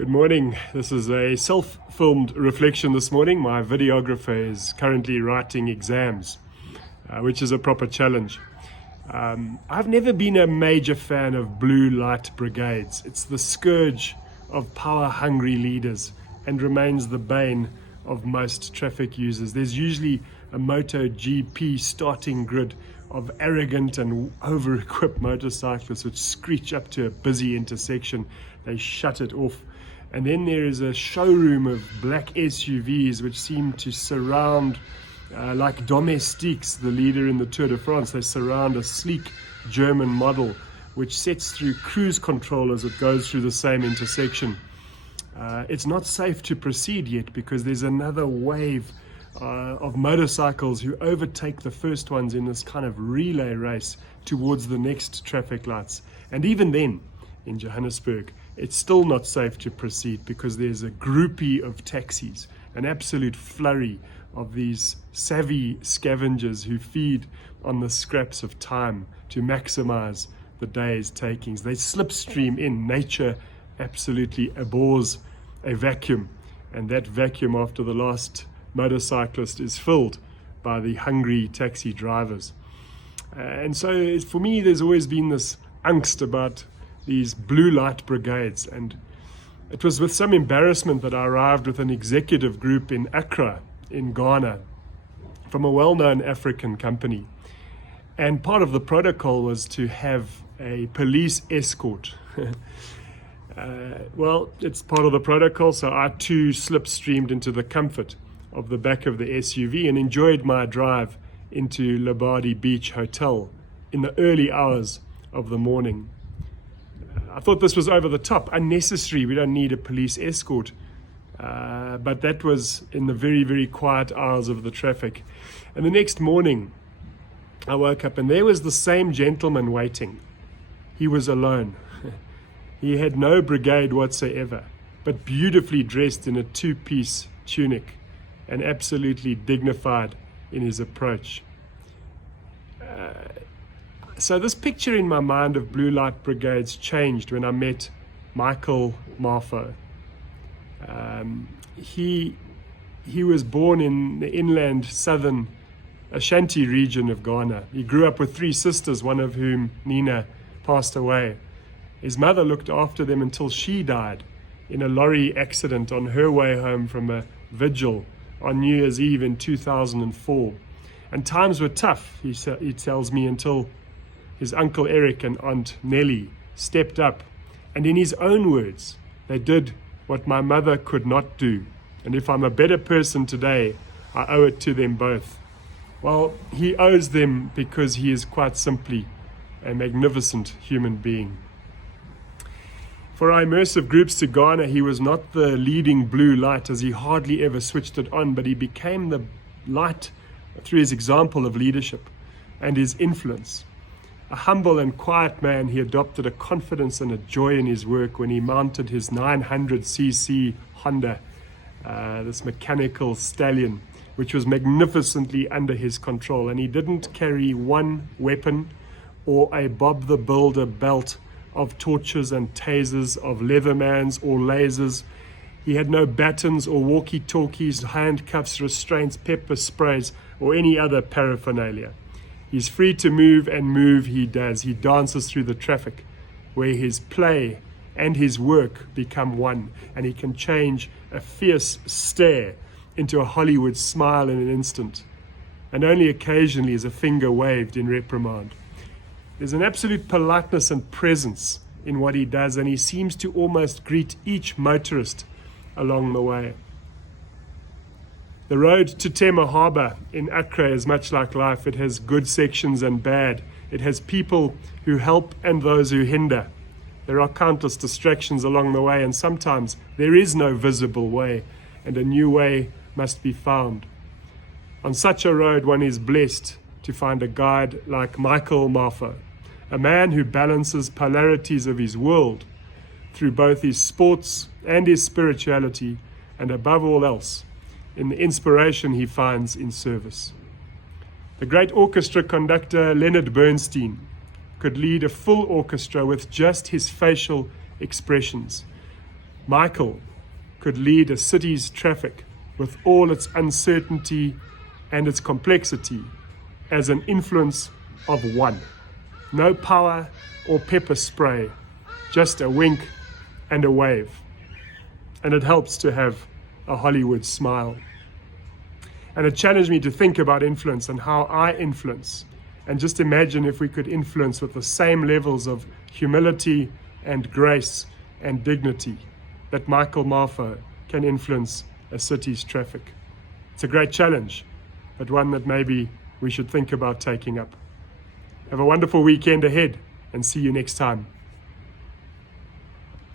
Good morning. This is a self-filmed reflection this morning. My videographer is currently writing exams, which is a proper challenge. I've never been a major fan of blue light brigades. It's the scourge of power-hungry leaders and remains the bane of most traffic users. There's usually a MotoGP starting grid of arrogant and over-equipped motorcyclists which screech up to a busy intersection. They shut it off. And then there is a showroom of black SUVs which seem to surround, like domestiques, the leader in the Tour de France. They surround a sleek German model which sets through cruise control as it goes through the same intersection. It's not safe to proceed yet because there's another wave of motorcycles who overtake the first ones in this kind of relay race towards the next traffic lights. And even then, in Johannesburg, it's still not safe to proceed because there's a groupie of taxis, an absolute flurry of these savvy scavengers who feed on the scraps of time to maximize the day's takings. They slipstream in. Nature absolutely abhors a vacuum, and that vacuum after the last motorcyclist is filled by the hungry taxi drivers. And so for me, there's always been this angst about these blue light brigades, and it was with some embarrassment that I arrived with an executive group in Accra in Ghana from a well-known African company, and part of the protocol was to have a police escort. Well, it's part of the protocol, so I too slipstreamed into the comfort of the back of the SUV and enjoyed my drive into Labadi Beach Hotel in the early hours of the morning. I thought this was over the top, unnecessary. We don't need a police escort. But that was in the very, very quiet hours of the traffic. And the next morning, I woke up and there was the same gentleman waiting. He was alone. He had no brigade whatsoever, but beautifully dressed in a two-piece tunic and absolutely dignified in his approach. So this picture in my mind of blue light brigades changed when I met Michael Mafo. He was born in the inland southern Ashanti region of Ghana. He grew up with three sisters, one of whom, Nina, passed away. His mother looked after them until she died in a lorry accident on her way home from a vigil on New Year's Eve in 2004. And times were tough, he tells me, until his uncle Eric and Aunt Nellie stepped up. And in his own words, they did what my mother could not do. And if I'm a better person today, I owe it to them both. Well, he owes them because he is quite simply a magnificent human being. For our immersive groups to Ghana, he was not the leading blue light, as he hardly ever switched it on, but he became the light through his example of leadership and his influence. A humble and quiet man, he adopted a confidence and a joy in his work when he mounted his 900cc Honda, this mechanical stallion, which was magnificently under his control. And he didn't carry one weapon or a Bob the Builder belt of torches and tasers, of Leathermans or lasers. He had no batons or walkie-talkies, handcuffs, restraints, pepper sprays, or any other paraphernalia. He's free to move, and move he does. He dances through the traffic where his play and his work become one, and he can change a fierce stare into a Hollywood smile in an instant, and only occasionally is a finger waved in reprimand. There's an absolute politeness and presence in what he does, and he seems to almost greet each motorist along the way. The road to Tema Harbour in Accra is much like life. It has good sections and bad. It has people who help and those who hinder. There are countless distractions along the way, and sometimes there is no visible way, and a new way must be found. On such a road, one is blessed to find a guide like Michael Mafo, a man who balances polarities of his world through both his sports and his spirituality, and above all else, in the inspiration he finds in service. The great orchestra conductor Leonard Bernstein could lead a full orchestra with just his facial expressions. Michael could lead a city's traffic with all its uncertainty and its complexity as an influence of one. No power or pepper spray, just a wink and a wave. And it helps to have a Hollywood smile. And it challenged me to think about influence and how I influence. And just imagine if we could influence with the same levels of humility and grace and dignity that Michael Marfo can influence a city's traffic. It's a great challenge, but one that maybe we should think about taking up. Have a wonderful weekend ahead, and see you next time.